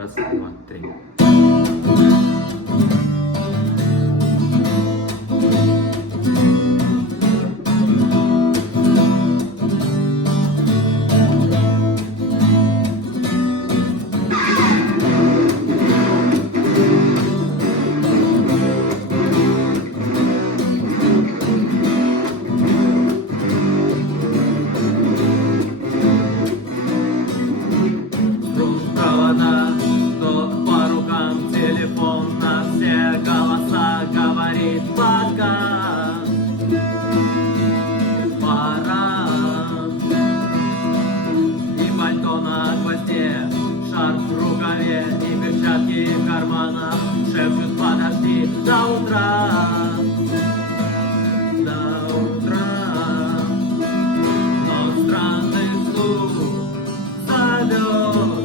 Раз, два, три. Провода, тот по рукам телефон, на все голоса говорит пока. Пора. И пальто на гвозде, шарф в рукаве и перчатки в карманах шепчут: подожди до утра. До утра. Но странный звук зовет.